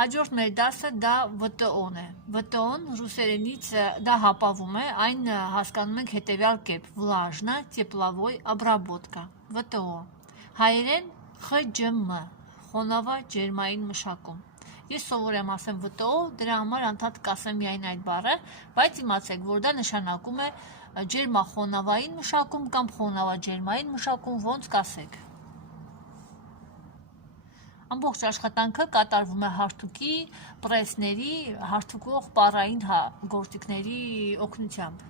Հաջորդ մեր դասը դա VTO-ն է։ VTO-ն ռուսերենից դա հապավում է, այն հասկանում ենք հետևյալ կերպ՝ Влажна тепловой обработка, VTO։ Հայերեն ԽՋՄ, խոնավա ջերմային մշակում։ Ես սովոր եմ ասեմ VTO, դրա համար անդադ կասեմ միայն այդ բառը, բայց իմացեք, որ դա նշանակում է ջերմախոնավային մշակում կամ խոնավաջերմային մշակում, ոնց կասեք։ Ամբողջ աշխատանքը կատարվում է հարթուկի, պրեսների, հարթուկող պարային գործիքների օգնությամբ։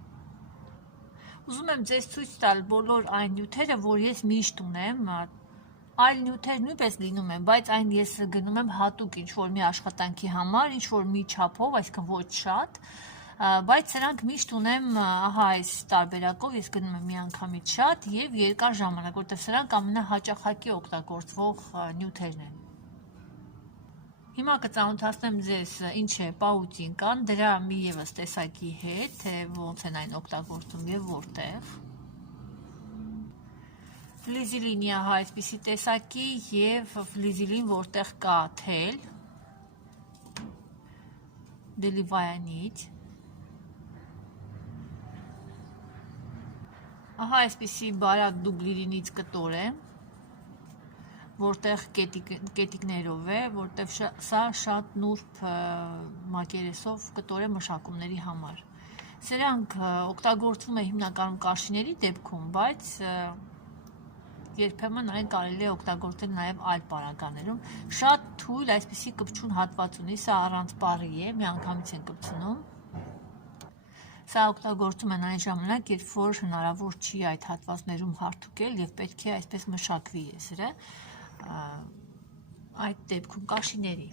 Ուզում եմ ձեզ ցույց տալ բոլոր այն նյութերը, որ ես միշտ ունեմ, այլ նյութեր նույնպես լինում են, բայց այն ես գնում եմ հատուկ ինչ-որ մի աշխատանքի համար, ինչ-որ մի չափով, այսինքն ոչ շատ, բայց սրանք միշտ ունեմ, ահա այս տարբերակով ես գնում եմ միանգամից շատ և երկար ժամանակ, որտեղ սրանք ամենահաճախակի օգտագործվող նյութերն են։ Հիմա կծանոթացնեմ ձեզ ինչ է պաուտինկան, դրա մի ևս տեսակի հետ, թե ոնց են այն օգտագործում և որտեղ։ Ֆլիզիլինի ահա այսպիսի տեսակի և ֆլիզիլին որտեղ կա թել, դելիվայանից։ Ահա այսպիսի բարակ դուբլիրինից կտոր է, որտեղ կետիկներով է, որտեղ սա շատ նուրբ մակերեսով կտոր է մշակումների համար։ Սրանք օգտագործվում է հիմնականում կաշիների դեպքում, բայց երբեմն այն կարելի է օգտագործել նաև այլ պարագաներում։ Շատ թույլ այսպիսի կպչուն հատված ունի, սա առանց պարի է, միանգամից են կպցնում։ Սա օգտագործում են այն ժամանակ, երբ որ հնարավոր չի այդ հատվածներում հարթուկել և պետք է այսպես մշակվի եզրը, այդ դեպքում կաշիների։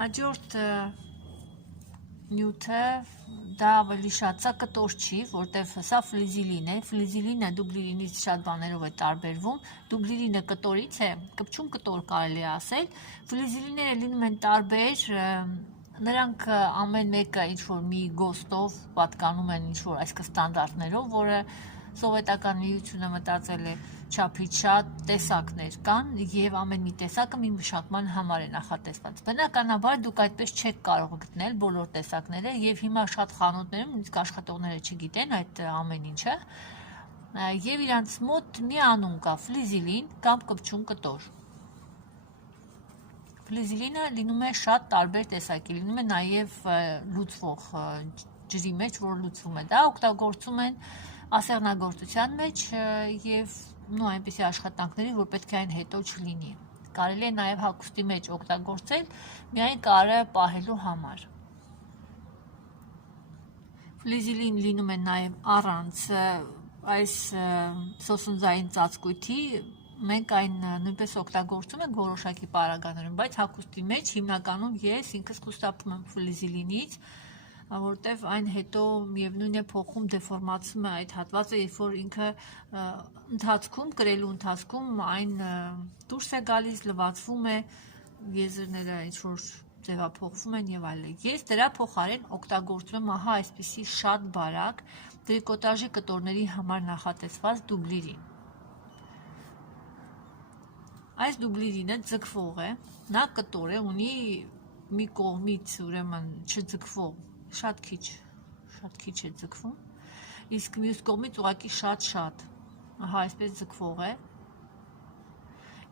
Հաջորդ նյութը դա ավելի շատ, սա կտոր չի, որտեղ սա ֆլիզիլին է, ֆլիզիլինը դուբլիրինից շատ բաներով է տարբերվում, դուբլիրինը կտորից է, կպչուն կտոր կարելի է ասել, ֆլիզիլինները լինում են տարբեր, նրանք ամեն մեկը ինչ-որ մի գոստով պատկանում են ինչ-որ այսքան ստանդարտներով, որը սովետական միությունը մտածել է չափից շատ տեսակներ կան և ամեն մի տեսակը մի մշակման համար է նախատեսված։ Բնականաբար դուք այդպես չեք կարող գտնել բոլոր տեսակները և հիմա շատ խանութներում նույնիսկ աշխատողները չգիտեն այդ ամեն ինչը և իրանց մոտ մի անուն կա ֆլիզիլին կամ կպչուն կտոր։ Ֆլիզիլինը լինում է շատ տարբեր տեսակի, լինում է նաև լուծվող ջրի մեջ, որ լուծվում է, դա օգտագործում են ասեղնագործության մեջ և այնպիսի աշխատանքների, որ պետք է այն հետո չլինի։ Կարելի է նաև հագուստի մեջ օգտագործել միայն կարը պահելու համար։ Ֆլիզիլին լինում է նաև առանց այս սոսնձային ծածկույթի, մենք այն նույնպես օգտագործում ենք որոշակի պարագաներում, բայց հագուստի մեջ հիմնականում ես ինքս խուսափում եմ ֆլիզիլինից, որտև այն հետո միևնույն է փոխում դեֆորմացում է այդ հատվածը, երբ որ ինքը ընթացքում, կրելու ընթացքում այն դուրս է գալիս, լվացվում է, եզրները ինչ-որ ձևափոխվում են և այլն։ Ես դրա փոխարեն օգտագործում եմ ահա այսպիսի շատ բարակ տրիկոտաժի կտորների համար նախատեսված դուբլիրին։ Այս դուբլիրինը ձգվող է, նա կտոր է, ունի մի կողմից ուրեմն չձգվող, շատ քիչ է ձգվում, իսկ մյուս կողմից ուղղակի շատ, ահա այսպես ձգվող է։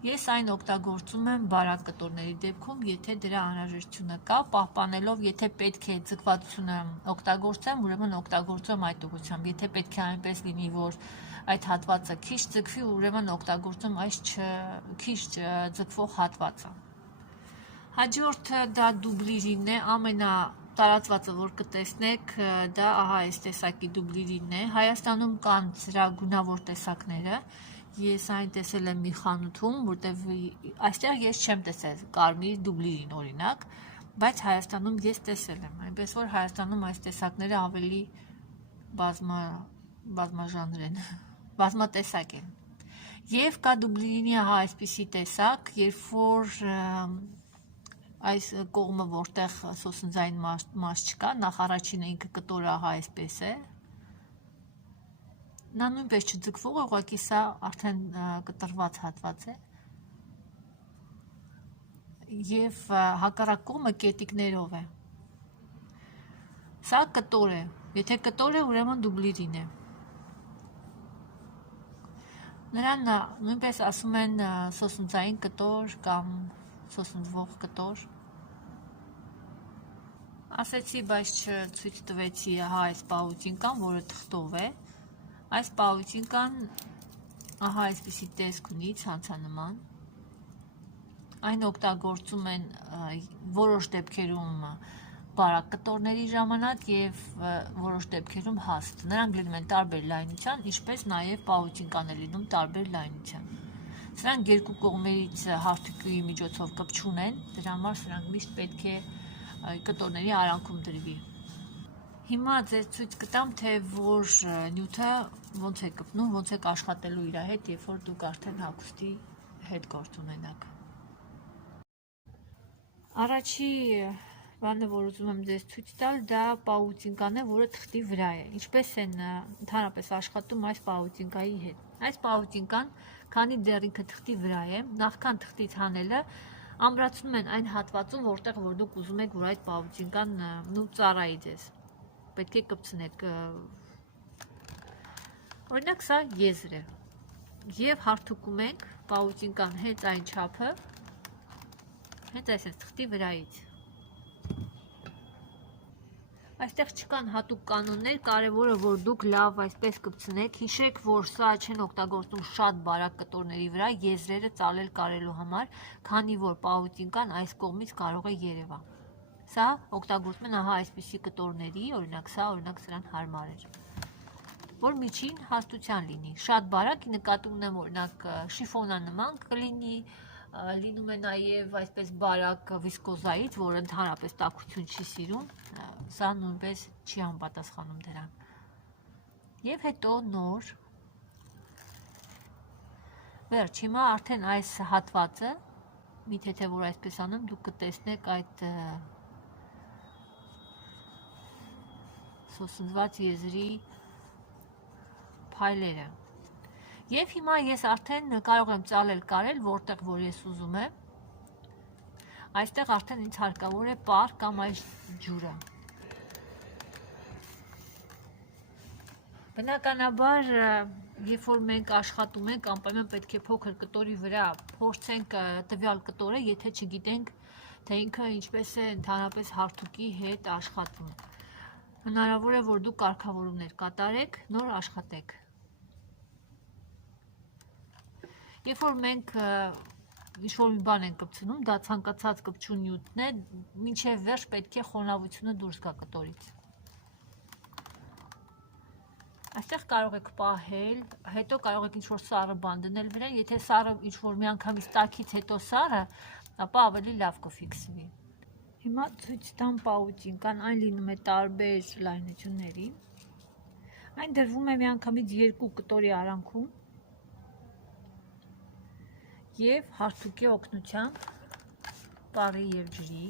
Ես այն օգտագործում եմ բարակ կտորների դեպքում, եթե դրա անհրաժեշտությունը կա, պահպանելով, եթե պետք է ձգվածությունը օգտագործեմ, ուրեմն օգտագործում այդ ուղղությամբ, եթե պետք է այնպես լինի, որ այդ հատվածը քիչ ձգվի, ուրեմն օգտագործում այս քիչ ձգվող հատվածը։ Հաջորդը դա դուբլիրինն է, ամենատարածվածը, որ կտեսնեք, դա ահա այս տեսակի դուբլիրինն է։ Հայաստանում կան սրա գունավոր տեսակները, ես այն տեսել եմ մի խանութում, որտև այստեղ ես չեմ տեսել կարմիր դուբլիրին օրինակ, բայց Հայաստանում ես տեսել եմ, այնպես որ Հայաստանում այս տեսակները ավելի բազմաժանր են, բազմատեսակ են։ Եվ կա դուբլիրինի ահա այսպիսի տեսակ, երբ որ այս կողմը, որտեղ սոսնձային մաս չկա, նախ առաջինը ինքը կտորը ահա այսպես է, նա նույնպես չձգվող է, ուղղակի սա արդեն կտրված հատված է, եւ հակառակ կողմը կետիկներով է։ Սա կտոր է։ Եթե կտոր է, ուրեմն դուբլիրին է։ Նրան նույնպես ասում են սոսնձային կտոր կամ սոսնձվող կտոր։ Ասեցի, բայց չցույց տվեցի ահա այս պահուտինկան, որը թղթով է։ Այս պահուտինկան ահա այսպիսի տեսք ունի, ցանցանման։ Այն օգտագործում են որոշ դեպքերում բարակ կտորների ժամանակ եւ որոշ դեպքերում հաստ։ Նրանք լինում են տարբեր լայնության, ինչպես նաեւ պահուտինկան է լինում տարբեր լայնության։ Սրանք երկու կողմերից հարթուկի միջոցով կպչուն են, դրա համար սրանք միշտ պետք է կտորների արանքում դրվի։ Հիմա ձեզ ցույց կտամ, թե որ նյութը ոնց է կպնում, ոնց է աշխատելու իր հետ, երբ որ դուք արդեն հագուստի հետ գործ ունենաք։ Առաջի բանը, որ ուզում եմ ձեզ ցույց տալ, դա պահուտինկան է, որը թղթի վրա է։ Ինչպես են ընդհանրապես աշխատում այս պահուտինկայի հետ։ Այս պահուտինկան, քանի դեռ ինքը թղթի վրա է, նախքան թղթից հանելը ամրացնում են այն հատվածում, որտեղ որ դուք ուզում եք, որ այդ պահուտինկան ծառայի ձեզ։ Պետք է կպցնեք։ Օրինակ, սա եզր է։ Եվ հարթուկում ենք պահուտինկան հենց այն չափը, հենց այսպես թղթի վրայից։ Այստեղ չկան հատուկ կանոններ, կարևորը որ դուք լավ այսպես կպցնեք, հիշեք, որ սա չեն օգտագործում շատ բարակ կտորների վրա եզրերը ծալել կարելու համար, քանի որ պահուտինկան այս կողմից կարող է երևա։ Սա օգտագործում են ահա այսպիսի կտորների, օրինակ սա, օրինակ սրան հարմար էր, որ միջին հաստության լինի։ Շատ բարակ նկատի ունեմ, օրինակ շիֆոնանման կլինի, լինում է նաև այսպես բարակ վիսկոզայից, որը ընդհանրապես տաքություն չի սիրում, սա նույնպես չի համապատասխանում դրան։ Եվ հետո նոր վերջ, հիմա արդեն այս հատվածը, մի թե որ այսպես անեմ, դուք կտեսնեք այդ սոսնձված եզրի փայլերը։ Եվ հիմա ես արդեն կարող եմ ծալել կարել, որտեղ որ ես ուզում եմ, այստեղ արդեն ինձ հարկավոր է պար կամ այս ջուրը։ Բնականաբար, երբ որ մենք աշխատում ենք, անպայման պետք է փոքր կտորի վրա փորձենք տվյալ կտորը, եթե չգիտենք, թե ինքը ինչպես է ընդհանրապես հարթուկի հետ աշխատում։ Հնարավոր է, որ դուք կարգավորումներ կատարեք, նոր աշխատեք։ Երբ որ մենք ինչ-որ մի բան ենք կպցնում, դա ցանկացած կպչուն նյութն է, մինչև վերջ պետք է խոնավությունը դուրս գա կտորից։ Այստեղ կարող եք պահել, հետո կարող եք ինչ-որ սառը բան դնել վրան, եթե սառը ինչ-որ մի անգամից տաքից հետո սառը, ապա ավելի լավ կֆիքսվի։ Հիմա ցույց տամ պահուտինկան, այն լինում է տարբեր լայնությունների։ Այն դրվում է մի անգամից երկու կտորի արանքում և հարթուկի օգնությամբ պարի և ջրի,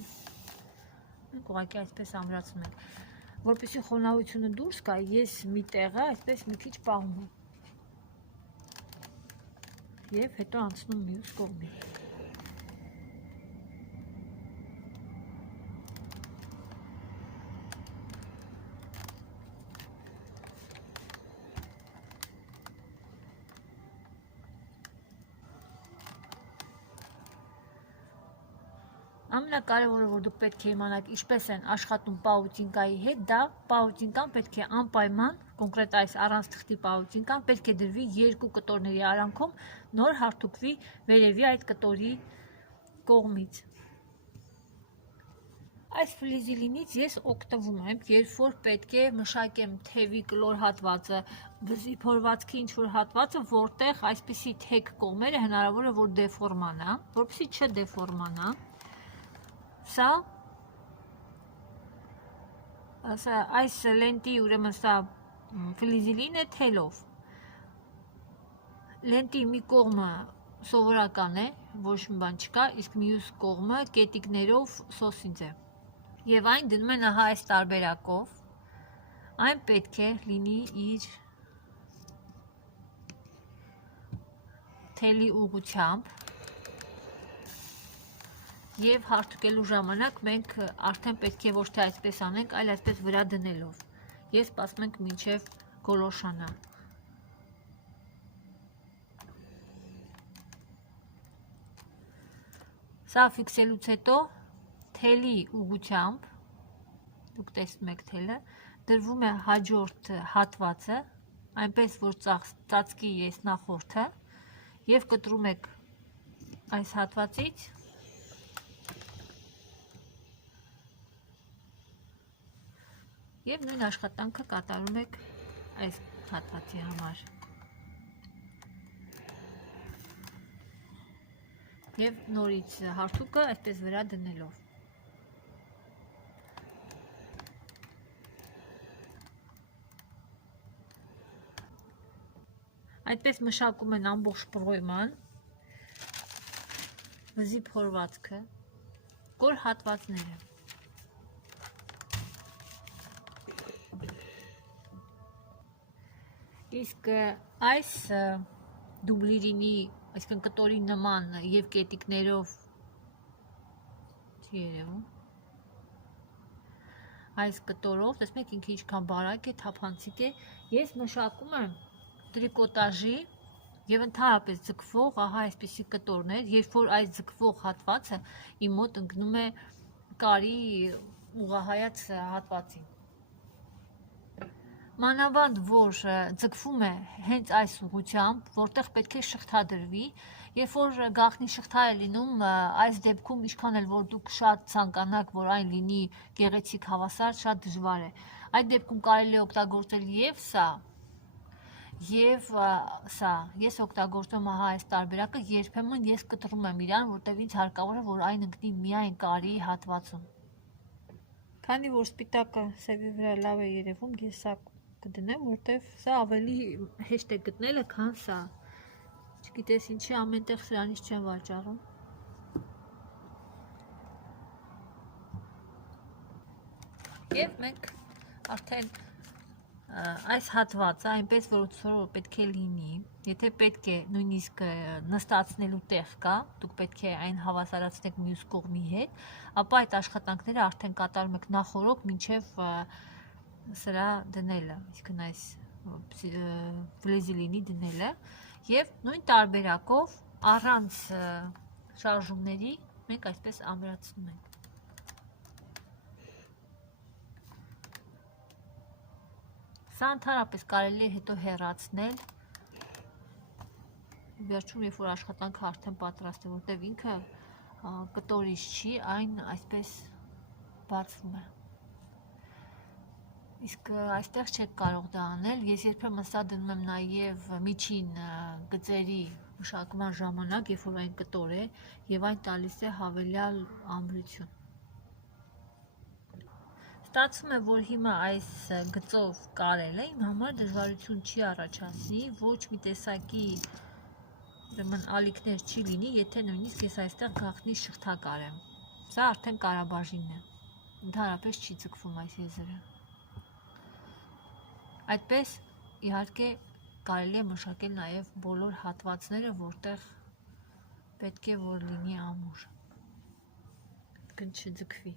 մենք ուղղակի այսպես ամրացնում ենք, որպեսզի խոնավությունը դուրս գա, ես մի տեղը այսպես մի քիչ պահում եմ և հետո անցնում մյուս կողմի։ Ամենակարևորը, որ դուք պետք է իմանաք ինչպես են աշխատում պահուտինկայի հետ, դա պահուտինկան պետք է անպայման, կոնկրետ այս առանց թղթի պահուտինկան պետք է դրվի երկու կտորների արանքում, նոր հարթուկվի վերևի այդ կտորի կողմից։ Այս ֆլիզիլինից ես օգտվում եմ, երբ որ պետք է մշակեմ թևի կլոր հատվածը, վզի փորվածքի ինչ-որ հատվածը, որտեղ այսպիսի թեք կողմերը հնարավոր է, որ դեֆորմանա, որպեսզի չդեֆորմանա։ Սա այս լենտի ուրեմն սա ֆլիզիլին է թելով։ Լենտի մի կողմը սովորական է, ոչ մի բան չկա, իսկ մյուս կողմը կետիկներով սոսինձ է։ Եվ այն դնում են ահա այս տարբերակով, այն պետք է լինի իր թելի ուղղությամբ Եվ հարթկելու ժամանակ մենք արդեն պետք է ոչ թե այսպես անենք, այլ այսպես վրա դնելով։ Եվ սպասում ենք մինչև գոլոշանա։ Սա ֆիքսելուց հետո թելի ուղղությամբ, դուք տեսնում եք թելը, դրվում է հաջորդ հատվածը, այնպես որ ծածկի ես նախորդը, եւ կտրում եք այս հատվածից եւ նույն աշխատանքը կատարում եք այս հատվածի համար։ Եվ նորից հարթուկը այսպես վրա դնելով։ Այդպես մշակում են ամբողջ պրոյման, վզի փորվածքը, կոր հատվածները։ Իսկ այս դուբլիրինի, այսինքն կտորի նման եւ կետիկներով չի երևում։ Այս կտորով, տեսնում եք ինքը ինչքան բարակ է, թափանցիկ է։ Ես մշակում եմ տրիկոտաժի եւ ընդհանրապես ձգվող, ահա այսպիսի կտորներ, երբ որ այս ձգվող հատվածը իմ մոտ ընկնում է կարի ուղղահայաց հատվածին։ Մանավանդ, որ ձգվում է հենց այս ուղղությամբ, որտեղ պետք է շղթադրվի, երբ որ գաղտնի շղթա է լինում, այս դեպքում ինչքան էլ որ դուք շատ ցանկանաք, որ այն լինի գեղեցիկ հավասար, շատ դժվար է։ Այդ դեպքում կարելի է օգտագործել եւ սա, եւ սա։ Ես օգտագործում ահա այս տարբերակը, երբեմն ես կտրում եմ իրան, որտեղ ինձ հարկավոր է, որ այն ընկնի միայն կարի հատվածում։ Քանի որ սպիտակը սևի վրա լավ է երևում, ես սա կդնեմ, որտեվ սա ավելի հեշտ է գտնելը, քան սա։ Չգիտես ինչի ամենտեղ սրանից չեն վաճառում։ Եվ մենք արդեն այս հատվածը այնպես որ պետք է լինի, եթե պետք է նույնիսկ նստացնելու տեղ կա, դուք պետք է այն հավասարացնեք մյուս կողմի հետ, ապա այդ աշխատանքները արդեն կատարում եք նախօրոք մինչև սրա դնելը, այսինքն այս ֆլեզիլինի դնելը եւ նույն տարբերակով առանց շարժումների մենք այսպես ամրացնում ենք։ Սա ընդհանրապես կարելի է հետո հեռացնել վերջում, երբ որ աշխատանքը արդեն պատրաստ է, որտեղ ինքը կտորից չի, այն այսպես բացվում է։ Իսկ այստեղ չեք կարող դա անել, ես երբեմն սա դնում եմ նաև միջին գծերի մշակման ժամանակ, երբ որ այն կտոր է, եւ այն տալիս է հավելյալ ամրություն։ Ստացվում է, որ հիմա այս գծով կարելը իմ համար դժվարություն չի առաջացնի, ոչ մի տեսակի ալիքներ չի լինի, եթե նույնիսկ ես այստեղ գաղտնի շղթա կարեմ։ Սա արդեն կարաբաժինն է, ընդհանրապես չի ձգվում այս եզրը։ Այդպես, իհարկե, կարելի է մշակել նաև բոլոր հատվածները, որտեղ պետք է որ լինի ամուր, չձգվի։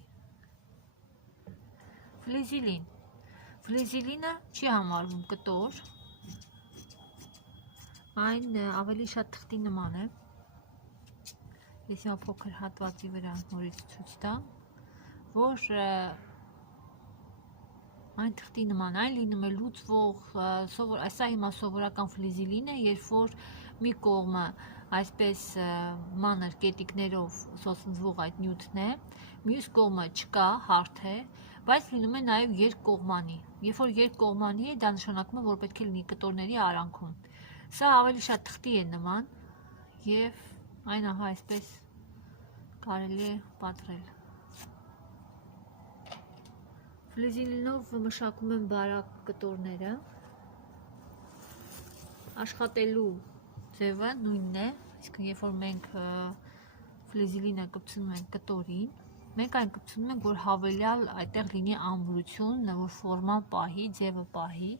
Ֆլեզիլին։ Ֆլեզիլինը չի համարվում կտոր, այն ավելի շատ թղթի նման է։ Ես հիմա փոքր հատվածի վրա նորից ցույց տամ, որ այն թղթի նման, այն լինում է լուծվող, սա հիմա սովորական ֆլեզիլին է, երբ որ մի կողմը այսպես մանր կետիկներով սոցնձվող այդ նյութն է, մյուս կողմը չկա, հարթ է, բայց լինում է նաև երկկողմանի։ Երբ որ երկկողմանի է, դա նշանակում է, որ պետք է լինի կտորների արանքում։ Սա ավելի շատ թղթի է նման եւ այն ահա այսպես կարելի է պատրել։ Ֆլեզիլինով մշակում են բարակ կտորները, աշխատելու ձևը նույնն է, այսինքն երբ որ մենք ֆլեզիլինը կպցնում ենք կտորին, մենք այն կպցնում ենք, որ հավելյալ այդտեղ լինի ամրություն, որ ֆորման պահի, ձևը պահի,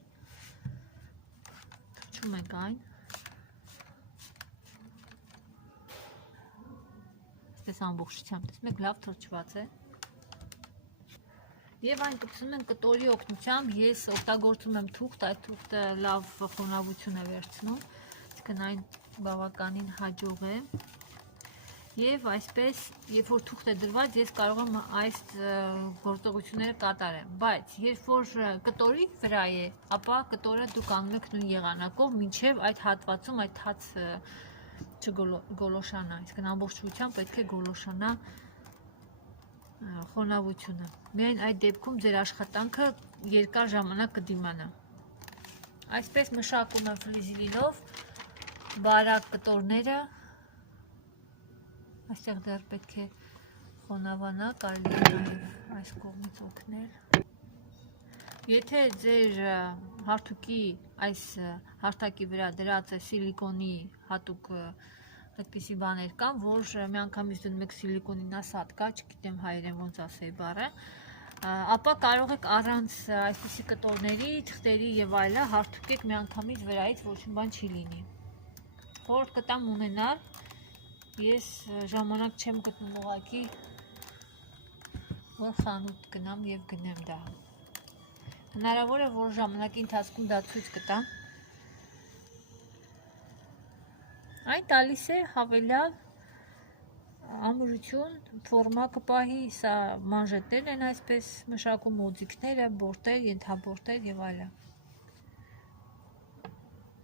թռչում ենք այն, այսպես ամբողջությամբ, տեսնում եք, լավ թրջված է։ Եվ այն կպցնում եմ կտորի օգնությամբ, ես օգտագործում եմ թուղթ, այդ թուղթը լավ խոնավություն է վերցնում, այսինքն այն բավականին հաջող է։ Եվ այսպես, երբ որ թուղթ է դրված, ես կարող եմ այս գործողությունները կատարեմ, բայց երբ որ կտորի վրա է, ապա կտորը դուք անում եք նույն եղանակով, մինչև այդ հատվածում այդ հացը չգոլոշանա, այսինքն ամբողջությամբ պետք է գոլոշանա խոնավությունը։ Միայն այդ դեպքում ձեր աշխատանքը երկար ժամանակ կդիմանա։ Այսպես մշակում եմ ֆլիզիլինով բարակ կտորները, այստեղ դեռ պետք է խոնավանա, կարելի է նաև այս կողմից օգնել։ Եթե ձեր հարթուկի այս հարթակի վրա դրած է սիլիկոնի հատուկ այդպիսի բաներ կան, որ միանգամից դնում եք սիլիկոնին ասատ կա, չգիտեմ հայերեն ոնց ասեի բառը, ապա կարող եք առանց այսպիսի կտորների, թղթերի եւ այլը հարթուկեք միանգամից վրայից, ոչինչ բան չի լինի։ Խորհուրդ կտամ ունենալ, ես ժամանակ չեմ գտնում ուղղակի, որ խանութ գնամ եւ գնեմ դա։ Հնարավոր է, որ ժամանակի ընթացքում դա ցույց կտամ։ Այն տալիս է հավելյալ ամրություն, ֆորմա կպահի, սա մանժետներն են այսպես մշակում, մոձիկները, բորտեր, ենթաբորտեր եւ այլն։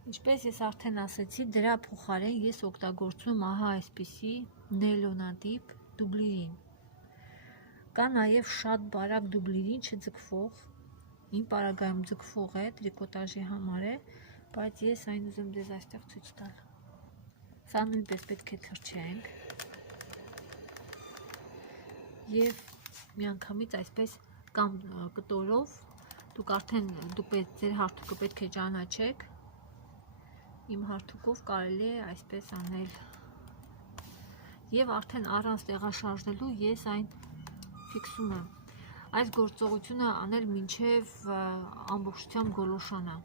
Ինչպես ես արդեն ասեցի, դրա փոխարեն ես օգտագործում ահա այսպիսի նեյլոնատիպ դուբլիրին։ Կա նաեւ շատ բարակ դուբլիրին չձգվող, իմ պարագայում ձգվող է, տրիկոտաժի համար է, բայց ես այն ուզում ձեզ այստեղ ցույց տալ։ Սա նույնպես պետք է թրջենք եւ միանգամից այսպես կամ կտորով դուք արդեն ձեր հարթուկը պետք է ճանաչեք, իմ հարթուկով կարելի է այսպես անել եւ արդեն առանց տեղաշարժելու ես այն ֆիքսում եմ։ Այս գործողությունը անել մինչև ամբողջությամբ գոլոշանա։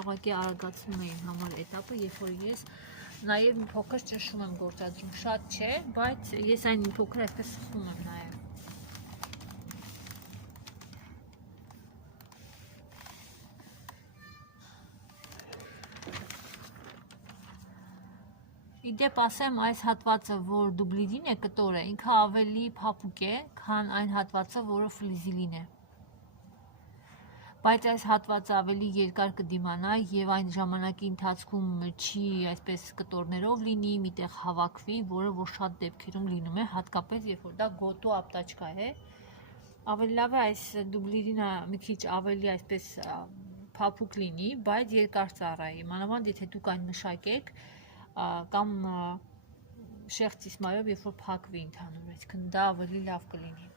Ուղղակի արագացնում եմ համար էտապը, երբ որ ես նաև մի փոքր ճնշում եմ գործադրում, շատ չէ, բայց ես այն մի փոքր այսպես սխում եմ նաև։ Իդեպ ասեմ, այս հատվածը, որ դուբլիրին է կտորը, ինքը ավելի փափուկ է, քան այն հատվածը, որը ֆլիզիլին է։ Բայց այս հատվածը ավելի երկար կդիմանա եւ այն ժամանակի ընթացքում չի այսպես կտորներով լինի, միտեղ հավաքվի, որը որ շատ դեպքերում լինում է, հատկապես երբ որ դա գոտու ապտաչկա է։ Ավելի լավ է այս դուբլիրինը մի քիչ ավելի այսպես փափուկ լինի, բայց երկար ծառայի, մանավանդ եթե դուք այն մշակեք կամ շեղծիսմայով, երբ որ փակվի ընդհանուր, այսինքն դա ավելի լավ կլինի։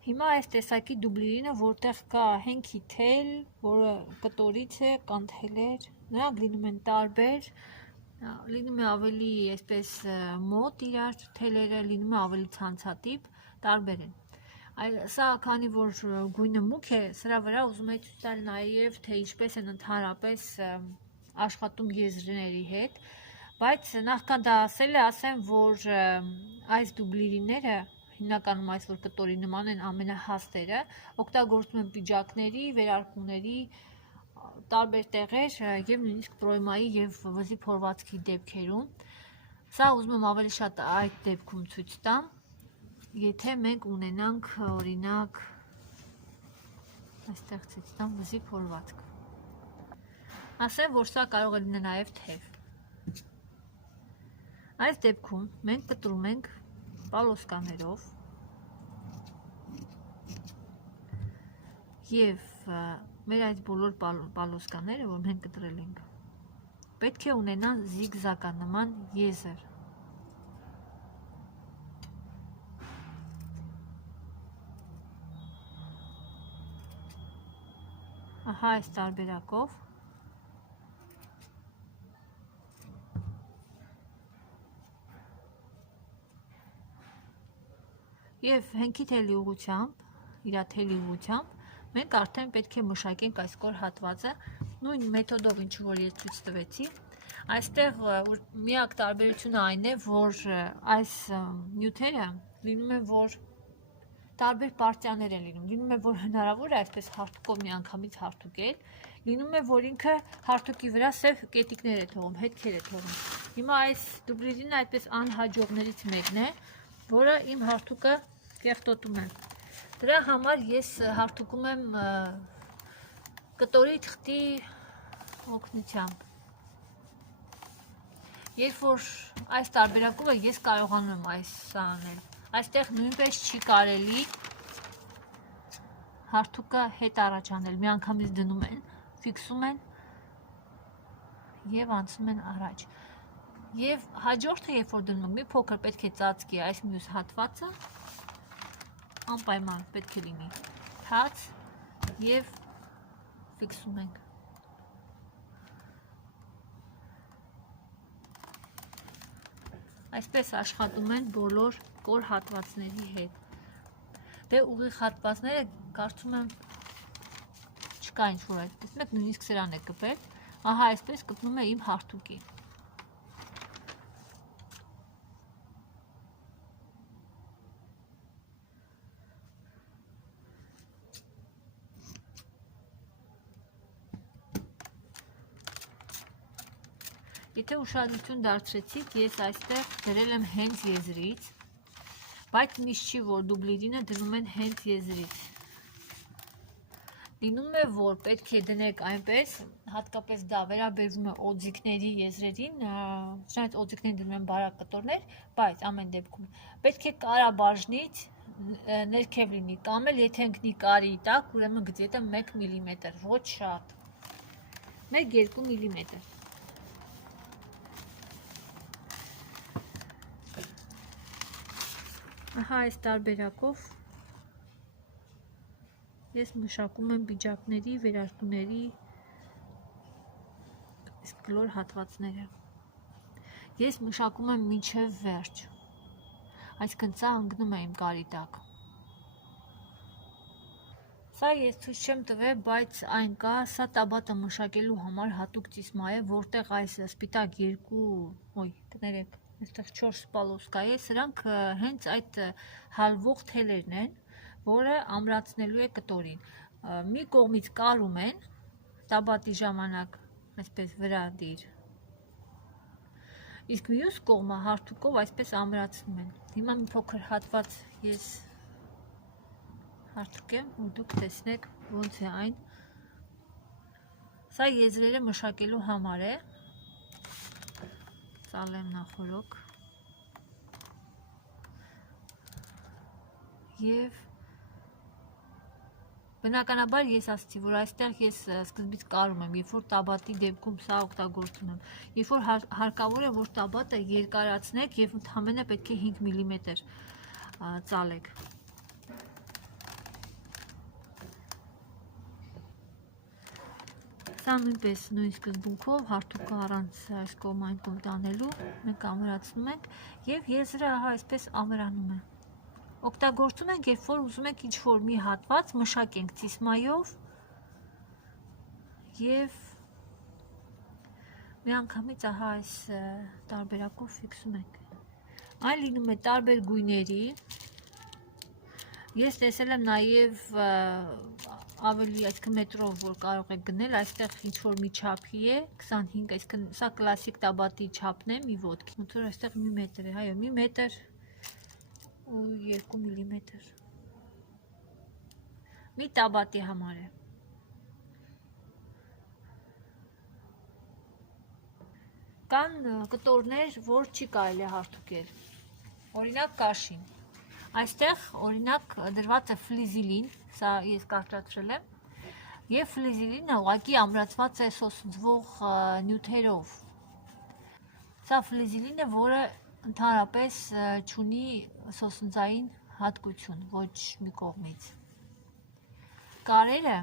Հիմա այս տեսակի դուբլիրինը, որտեղ կա հենքի թել, որը կտորից է, կան թելեր, նրանք լինում են տարբեր, լինում է ավելի այսպես մոտ իրար թելերը, լինում է ավելի ցանցատիպ, տարբեր են։ Սա քանի որ գույնը մուգ է, սրա վրա ուզում եմ ցույց տալ նաև, թե ինչպես են ընդհանրապես աշխատում եզրերի հետ, բայց նախքան դա ասելը ասեմ, որ այս դուբլիրինները, հիմնականում այս որ կտորի նման են ամենահաստերը, օգտագործում են պիջակների, վերարկուների, տարբեր տեղեր եւ նույնիսկ պրոյմայի եւ վզի փորվածքի դեպքերում։ Սա ուզում եմ ավելի շատ այդ դեպքում ցույց տամ, եթե մենք ունենանք օրինակ այստեղ ցույց տամ վզի փորվածք։ Ասեմ, որ սա կարող է լինել նաև թև։ Այս դեպքում մենք կտրում ենք պալոսկաներով եւ մեր այս բոլոր պալոսկաները, որ մենք կտրել ենք, պետք է ունենան զիգզագանման եզր։ Ահա այս տարբերակով եւ հենքի թելի ուղղությամբ, իր թելի ուղղությամբ մենք արդեն պետք է մշակենք այս կոր հատվածը նույն մեթոդով ինչ որ ես ցույց տվեցի, այստեղ միակ տարբերությունը այն է, որ այս նյութերը լինում են, որ տարբեր պարտիաներ են լինում է, որ հնարավոր է այսպես հարթուկով միանգամից հարթուկել, լինում է, որ ինքը հարթուկի վրա սև կետիկներ է թողում, հետքեր է թողում։ Հիմա այս դուբլիզինը այդպես անհաջողներից մեկն է, որը իմ հարթուկը կեղտոտում է։ Դրա համար ես հարթուկում եմ կտորի թղթի օգնությամբ։ Երբ որ այս տարբերակով ես կարողանում եմ այս անել, այստեղ նույնպես չի կարելի հարթուկը հետ առաջանել, միանգամից դնում են, ֆիքսում են և անցնում են առաջ։ Եվ հաջորդը, երբ որ դնում մի փոքր պետք է ծածկի այս մյուս հատվածը, անպայման պետք է լինի հաց և ֆիքսում ենք։ Այսպես աշխատում են բոլոր կոր հատվածների հետ։ Դե ուղիղ հատվածները կարծում եմ չկա ինչ-որ այդպես, մեկ նույնիսկ սրան է կպել, ահա այսպես կպնում է իմ հարթուկի։ Եթե ուշադրություն դարձրեցիք, ես այստեղ դրել եմ հենց եզրից, բայց միշտ չի, որ դուբլիզինը դնում են հենց եզրից։ Լինում է, որ պետք է դնեք այնպես, հատկապես դա վերաբերվում է օձիքների եզրերին, սրանից օձիքներին դնում են բարակ կտորներ, բայց ամեն դեպքում պետք է կարաբաժնից ներքև լինի, կամ էլ եթե ընկնի կարի տակ, ուրեմն գծի 1 մմ, ոչ շատ, 1-2 մմ։ Ահա այս տարբերակով ես մշակում եմ պիջակների, վերարկուների կլոր հատվածները։ Ես մշակում եմ մինչև վերջ, այսինքն սա ընկնում է իմ կարի տակ։ Սա ես ցույց չեմ տվել, բայց այն կա, սա տաբատը մշակելու համար հատուկ ծիսմա է, որտեղ այս սպիտակ կներեք, այստեղ 4 սպալոսկա է, սրանք հենց այդ հալվող թելերն են, որը ամրացնելու է կտորին։ Մի կողմից կարում են, տաբատի ժամանակ այսպես վրա դիր, իսկ մյուս կողմը հարթուկով այսպես ամրացնում են։ Հիմա մի փոքր հատված ես հարթուկեմ, որ դուք տեսնեք ոնց է այն։ Սա եզրերը մշակելու համար է, ծալեմ նախորոք և բնականաբար ես ասացի, որ այստեղ ես սկզբից կարում եմ, երբ որ տաբատի դեպքում սա օգտագործում եմ, երբ որ հարկավոր է, որ տաբատը երկարացնեք և ընդամենը պետք է 5 մմ ծալեք։ Սա նույնպես նույն սկզբունքով հարթուկը առանց այս կողմ այն կողմ տանելու մենք ամրացնում ենք և եզրը ահա այսպես ամրանում է։ Օգտագործում ենք, երբ որ ուզում ենք ինչ-որ մի հատված մշակենք ծիսմայով և միանգամից ահա այս տարբերակով ֆիքսում ենք։ Այն լինում է տարբեր գույների։ Ես տեսել եմ նաև ավելի այսքան մետրով, որ կարող եք գնել, այստեղ ինչ-որ մի չափի է, 25, այսքան սա կլասիկ տաբատի չափն է, մի ոտքի, ոնց որ այստեղ մի մետր է, հայո, մի մետր ու 2 մմ։ Մի տաբատի համար է։ Կան կտորներ, որ չի կարելի հարթուկել, օրինակ կաշին։ Այստեղ օրինակ դրված է ֆլիզիլին, սա ես կարճացրել եմ, և ֆլիզիլինը ուղղակի ամրացված է սոսնձվող նյութերով։ Սա ֆլիզիլին է, որը ընդհանրապես չունի սոսնձային հատկություն, ոչ մի կողմից։ Կարերը,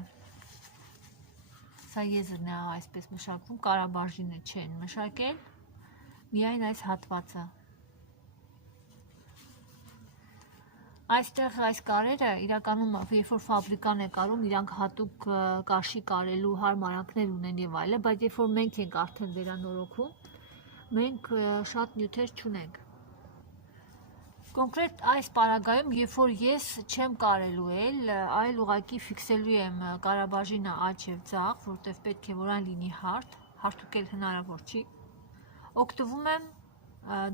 սա եզրն է այսպես մշակվում, կարաբաժինը չեն մշակել, միայն այս հատվածը։ Այստեղ այս կարերը իրականում երբ որ ֆաբրիկան է կարում, իրանք հատուկ կաշի կարելու հարմարանքներ ունեն եւ այլն, բայց երբ որ մենք ենք արդեն վերանորոգում, մենք շատ նյութեր չունենք։ Կոնկրետ այս պարագայում, երբ որ ես չեմ կարելու այլ ուղղակի ֆիքսելու եմ կարաբաժինը աջ եւ ձախ, որտեղ պետք է որ այն լինի հարթ, հարթուկել հնարավոր չի, օգտվում եմ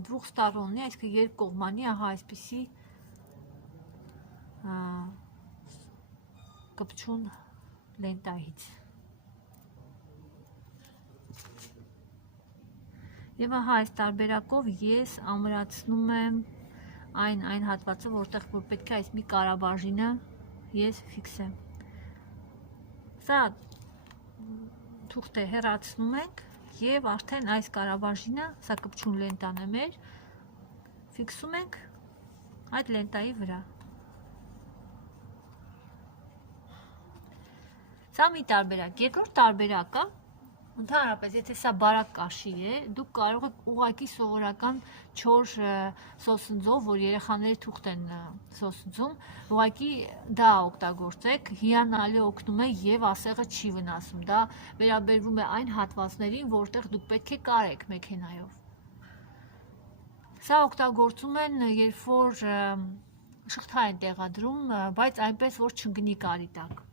двухсторонний, այսինքն երկկողմանի, ահա այսպիսի կպչուն լենտայից։ Եվ ահա այս տարբերակով ես ամրացնում եմ այն հատվածը, որտեղ որ պետք է այս մի կարաբաժինը ես ֆիքսեմ։ Սա թուղթը հեռացնում ենք եւ արդեն այս կարաբաժինը, սա կպչուն լենտան է մեր, ֆիքսում ենք այդ լենտայի վրա։ Սա մի տարբերակ։ Երկրորդ տարբերակը, ընդհանրապես, եթե սա բարակ կաշի է, դուք կարող եք ուղղակի սովորական չոր սոսնձով, որ երեխաների թուղթ են սոսնձում, ուղղակի դա օգտագործեք, հիանալի օգնում է եւ ասեղը չի վնասում։ Դա վերաբերվում է այն հատվածներին, որտեղ դուք պետք է կարեք մեքենայով։ Սա օգտագործում են, երբ որ շղթա են տեղադրում, բայց այնպես որ չընկնի կարի տակ։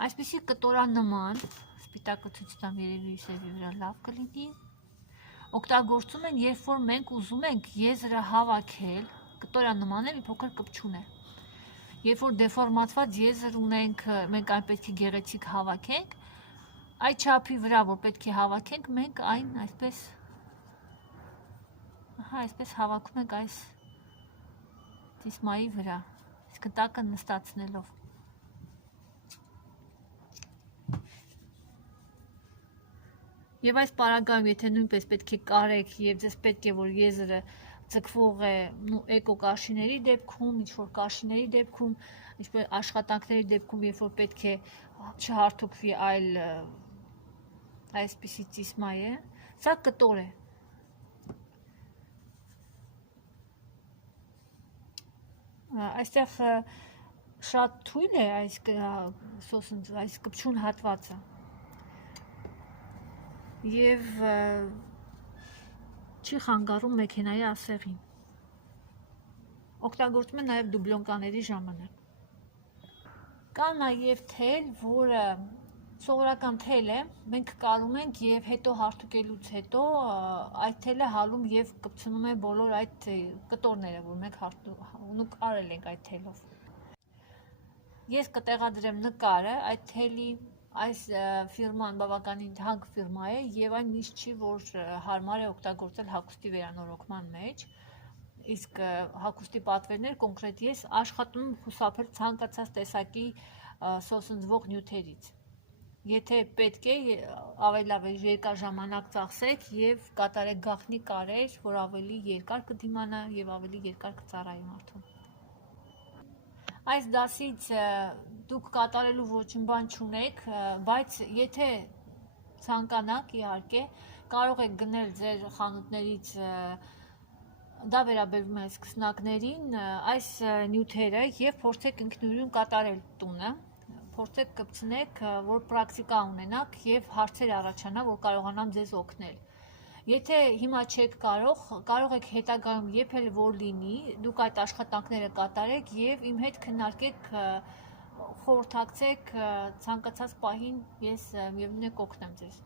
Այսպիսի կտորանման, սպիտակը ցույց տամ երևի սևի վրա լավ կլինի, օգտագործում են, երբ որ մենք ուզում ենք եզրը հավաքել, կտորանմանը մի փոքր կպչուն է։ Երբ որ դեֆորմացված եզր ունենք, մենք այն պետք է գեղեցիկ հավաքենք, այդ չափի վրա, որ պետք է հավաքենք, մենք այն այսպես հավաքում ենք այս դիսմայի վրա, իսկ տակը նստացնելով։ Եվ այս պարագայում, եթե նույնպես պետք է կարեք եւ ձեզ պետք է որ եզրը ձգվող է էկո կաշիների դեպքում, ինչ-որ կաշիների դեպքում, ինչպես աշխատանքների դեպքում, երբ որ պետք է չհարթուկվի այլ այսպիսի ծիսմա է, սա կտոր է։ Այստեղ շատ թույլ է այս կպչուն հատվածը։ Եվ չի խանգարում մեքենայի ասեղին։ Օգտագործում են նաև դուբլոնկաների ժամանակ։ Կա նաև թել, որը սովորական թել է, մենք կարում ենք եւ հետո հարթուկելուց հետո այդ թելը հալում եւ կպցնում է բոլոր այդ կտորները, որ մենք կարել ենք այդ թելով։ Ես կտեղադրեմ նկարը, այդ թելի այս ֆիրման բավականին թանկ ֆիրմա է եւ այն միշտ չի, որ հարմար է օգտագործել հագուստի վերանորոգման մեջ, իսկ հագուստի պատվերներ կոնկրետ ես աշխատում եմ խուսափել ցանկացած տեսակի սոսնձվող նյութերից։ Եթե պետք է, ավելի լավ է երկար ժամանակ ծախսեք եւ կատարեք գաղտնի կարեր, որ ավելի երկար կդիմանա եւ ավելի երկար կծառայի մարդուն։ Այս դասից դուք կատարելու ոչինչ բան չունեք, բայց եթե ցանկանաք, իհարկե, կարող եք գնել ձեր խանութներից, դա վերաբերվում է սկսնակներին, այս նյութերը եւ փորձեք ինքնուրույն կատարել տունը, փորձեք կպցնեք, որ պրակտիկա ունենաք եւ հարցեր առաջանա, որ կարողանամ ձեզ օգնել։ Եթե հիմա չեք կարող եք հետագայում երբ էլ որ լինի, դուք այդ աշխատանքները կատարեք եւ իմ հետ քննարկեք, խորհրդակցեք ցանկացած պահին, ես միևնույն է կօգնեմ ձեզ։